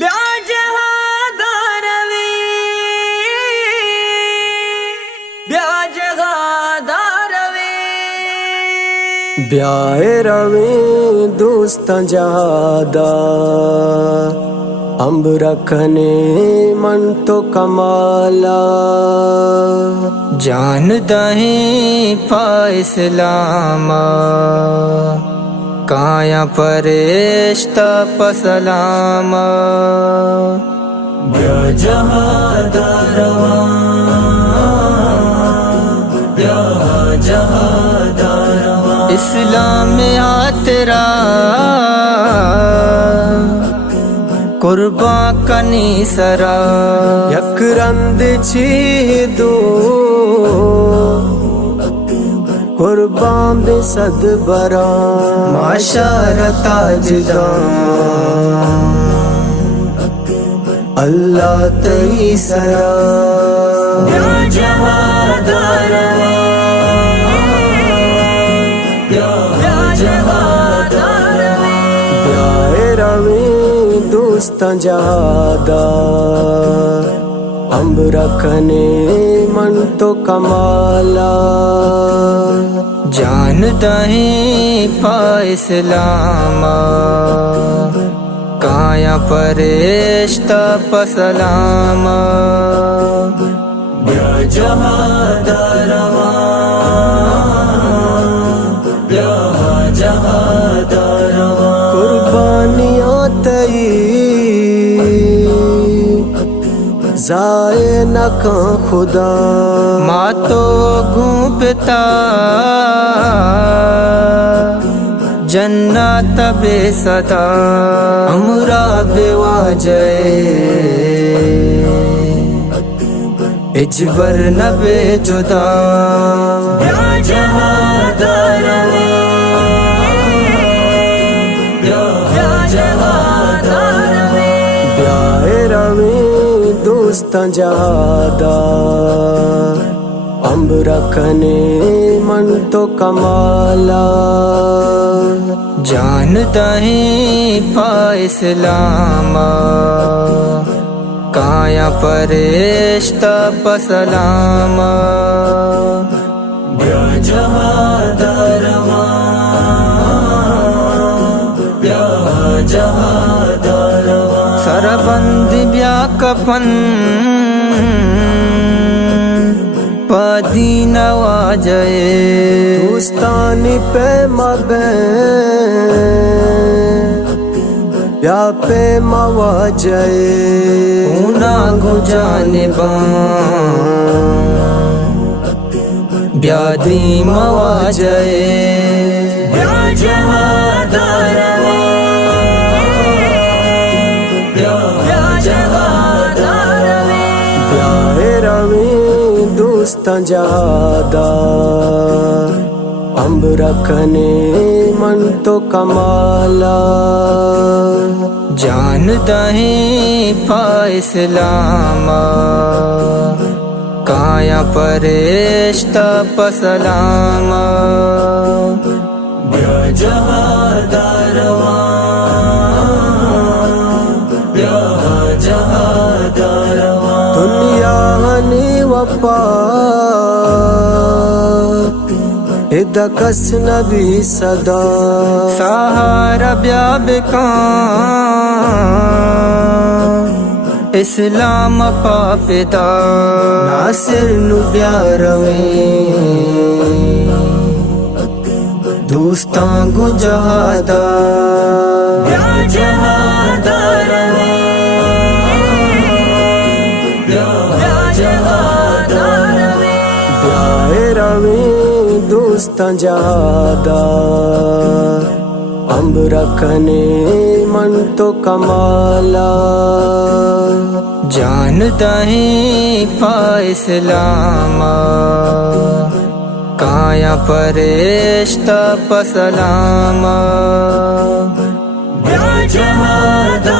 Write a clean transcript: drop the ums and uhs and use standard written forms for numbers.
ब्याजगादारवी ब्याजगादारवी ब्याहे रवे दोस्तां ज्यादा अंब रखने मन तो कमाला जान दहे इस्लामा काया फरिश्ता पसलामा ब्याजगादारवा ब्याजगादारवा इस्लाम में आ तेरा कुर्बा कनी सरा यक रंद छी दो कुर्बान दे सद बरा माशरत अल्लाह तई सरा ब्याजगादारवा ब्याजगादारवा ब्याहे रवे दोस्तां ज्यादा अंब रखने मन तो कमाला जान दहे इस्लामा काया फरिश्ता पसलामा ब्याजगादारवा ब्याजगादारवा कुर्बानियां तई जाए न का खुदा माँ तो घूमता जन्नत बे सदा हमरा बेवाजय इजबर नबे जुदा ब्याजगादारवा ब्याजगादारवा ब्याहे रवे दोस्तां ज्यादा अंब रखने मन तो कमाला जान दहे इस्लामा काया फरिश्ता पसलामा ब्याजगादारवा ब्याजगादारवा सरबंद ब्या कफन पदी नवाजए दोस्तानी पे मबे या पे मवाजए ऊना गुजाने ब्यादी मवाजए ब्याजगादारवा ब्याजगादारवा ब्याहे रवे दोस्तां ज्यादा अंब रखने मन तो कमाला जान दहे इस्लामा काया फरिश्ता पसलामा ब्याजगादारवा ब्याजगादारवा दुनिया हनी वपा इदा कस नबी सदा सहारा ब्याबिका इस्लाम पापिदा नासिर नु ब्यारवे दोस्तां को जहादा ब्याजगादारवा ब्याजगादारवा ब्याहे रवे दोस्तां ज्यादा अंब रखने मन तो कमाला जान दहे इस्लामा काया फरिश्ता पसलामा ब्याजगादारवा